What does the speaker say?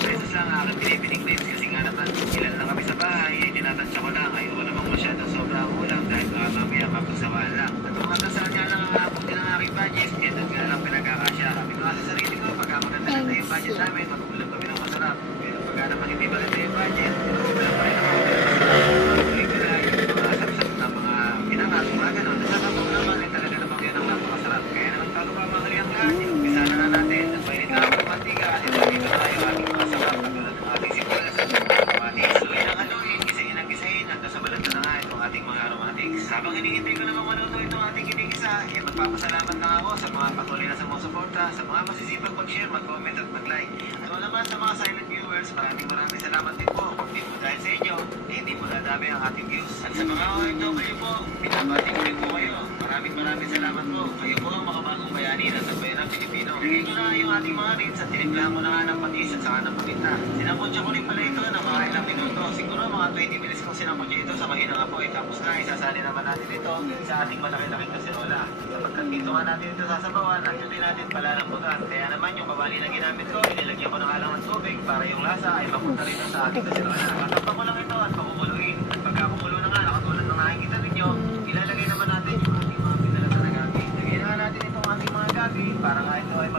pesos lang aking binibining claims kasi nga naman ilan lang kami sa bahay, eh, tinatansya ko lang. Ayoko namang masyadong sobrang ulam dahil baka mamaya mapagsawaan lang. At kung hanggang nga lang ang aabot din ang aking budget, eh doon nga lang pinagkakasya. Sabi ko nga sa sarili ko, pagka maganda yung budget namin, mag-ulam kami ng masarap. Pero pagka naman hindi maganda yung budget, mag-ulam pa rin naman kami ng masarap. Mga pelikula, yung mga sapsap na mga pinangat, mga ganon. Nasasabog naman eh talaga namang yun ang napakasarap. Kaya naman bago pa mahali ang lahat, umpisa na natin. At mainit na ako ng mantika at dito tayo ating mga sarap katulad ng ating sibulas at ating haluin ng haluin, gisahin ng gisahin hanggang sa balanta na nga itong ating mga aromatics. Habang hinihintay ko namang maluto itong ating kinigisa, eh magpapasalamat lang ako sa mga patuloy na sumusuporta, sa mga masisipag mag-share, mag-comment at mag-like. At naman sa mga silent viewers, maraming salamat din po. Kung di po dahil sa inyo, eh, hindi po dadami ang ating views. At sa mga OFW po, pinabati ko rin po kayo. Maraming salamat po. Kayo po ang makabagong bayani ng Sambayanang Pilipino. Lagay ko na yung ating mga reels at tinimplahan ko na nga ng patis at saka ng paminta. Sinakotsa ko rin pala ito ng mga ilang minuto. Siguro mga 20 minutes kong sinakotsa ito sa mahinang apoy. Tapos na, isasali naman natin ito sa ating malaki-laking kaserola. Kapag dito nga natin ito sasabawan, at yun din natin palalambutan. Kaya naman yung kawali na ginamit ko, inilagyan ko ng alang tubig para yung lasa ay mapunta rin sa ating kaserola. Tatakpan ko lang ito at pakukuluin. At pagkakumulo na nga, nakatulad ng nakikita ninyo, ilalagay naman natin yung ating mga pinalasa na gabi. Lagyan na natin itong ating mga gabi para nga ito ay